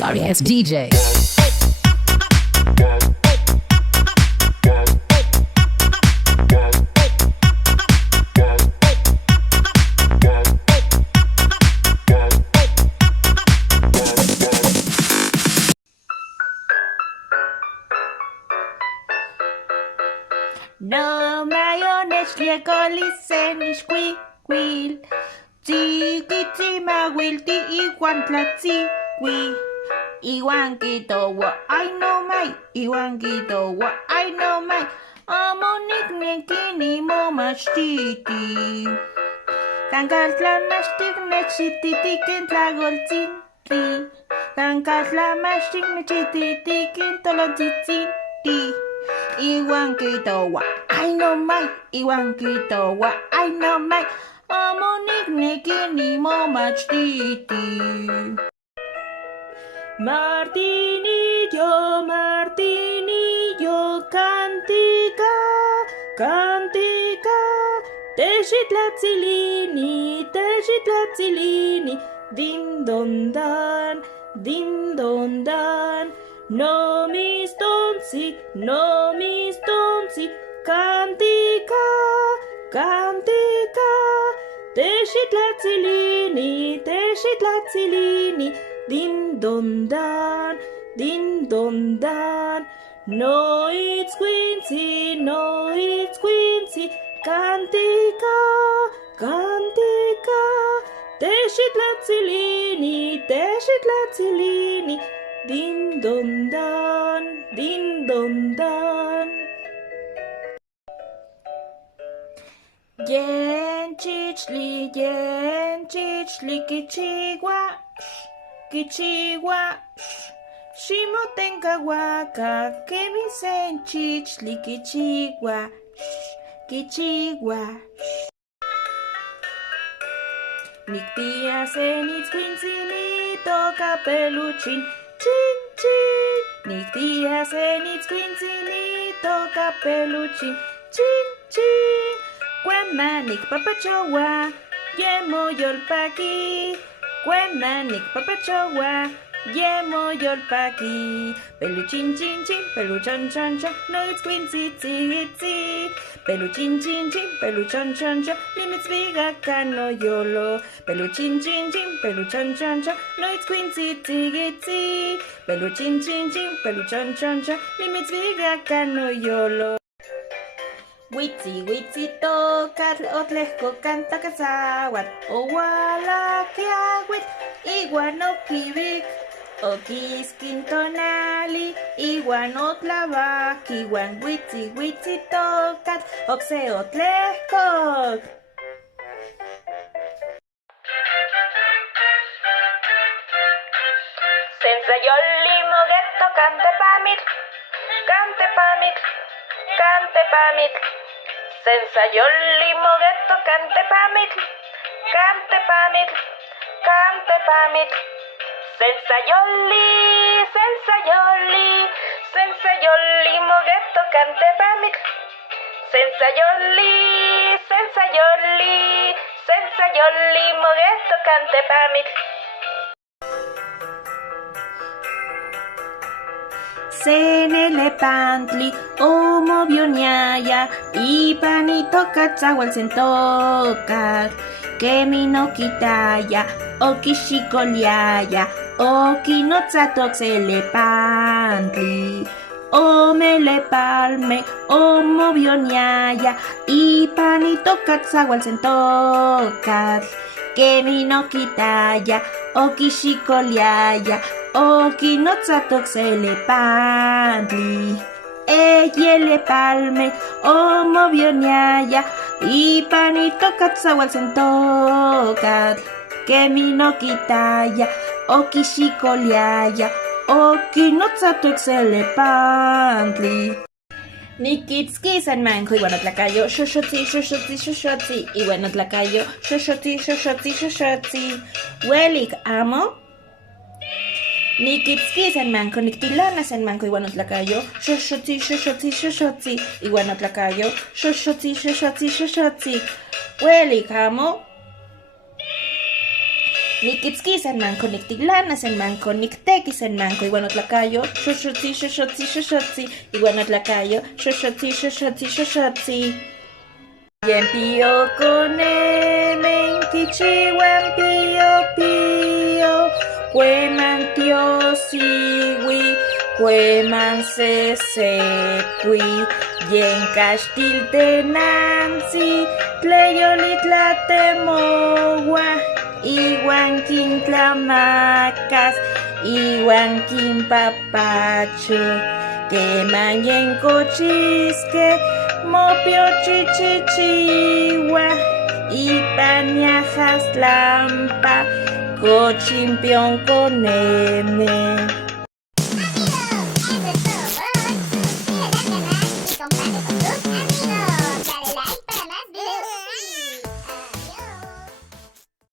Sorry ass DJ. No mayonnaise liecolice ni squeal. Tiki mawil ti iwan tlatziwi. Iwan kito wa I know my. Iwan kito wa I know my. Amonik nekini mo mashtiti. Kankatla mashtik nechititikin tlagoltzintli. Kankatla mashtik nechititikin tolontzitzinti. Iwan kito wa I know my. Iwan kito wa I know my. Amonik nekini mo mashtiti. Martinillo, cantica, cantica. Teshitlatzilini, din don dan, din don dan. No mis tonsi, cantica, cantica. Teshitlatzilini, din don dan, din don dan. No it's Quincy, cantica, cantica. Teshitlatzilini, din don dan, din don dan. Yen chichli, kichigua, shimotenka waka, kemisen chichli, kichigua. Niktia senitz quincinito capeluchin, chin chin. Niktia senitz quincinito capeluchin, chin chin. Cuemanik papachowa, yemo yolpaki. Cuemanik papachowa, yemo yolpaki. Peluchin chin chin, peluchon chon chon, no it's quincy tzi. Peluchin chin chin, peluchon chon chon, limits viga cano yolo. Peluchin chin chin, peluchon chon chon, no it's quincy tzi. Peluchin chin chin, peluchon chon chon, limits viga cano yolo. Witsi tokat otlehko kanta kasawat owala kiawit iguan okivik okiskin tonali iguan otlavak iguan witsi tokat okse otlehkok. Sensayoli mogetto cante pamit. Sensayoli mogetto cante pamit. Sensayoli mogetto cante pamit. Sensayoli mogetto cante pamit. Senele pantli, omo bioniaya, y panito cachahual sentocat, que mi no quitaya, o kishikoliaya, o kinotzatok pantli. O mele palme, omo bioniaya, y panito cachahual sentocat, que mi no quitaya, o kishikoliaya, Oki no tzatok pantli. Eyele palme, omo bioniaya, y panito katzawal sentokat. Kemi no kitaya, oki shikoliaya, oki no tzatok pantli. Nikitski san manco, igual tlacayo, xoxotzi, igual tlacayo, xoxotzi. Huelik amo. Nikitski san manco, nictilana san manco, igual tlacayo, xoxotzi, igual tlacayo, xoxotzi. Huelik amo. Nikitski sen manko, niktiglana sen manko, nikteki sen manko, iguanotlacayo, xoxotzi, xoxotzi, xoxotzi, iguanotlacayo, xoxotzi, xoxotzi, xoxotzi. Yen pío conemen, kichiwan pío pío, cueman tiosiwi, cueman sesequi, yen castil tenanzi, tleyolitlatemowa, iwan quintlamacas, iwan quinpapacho, queman yen cochisque, mopio chichichiwa, ipaniajas lampa, cochimpion coneme.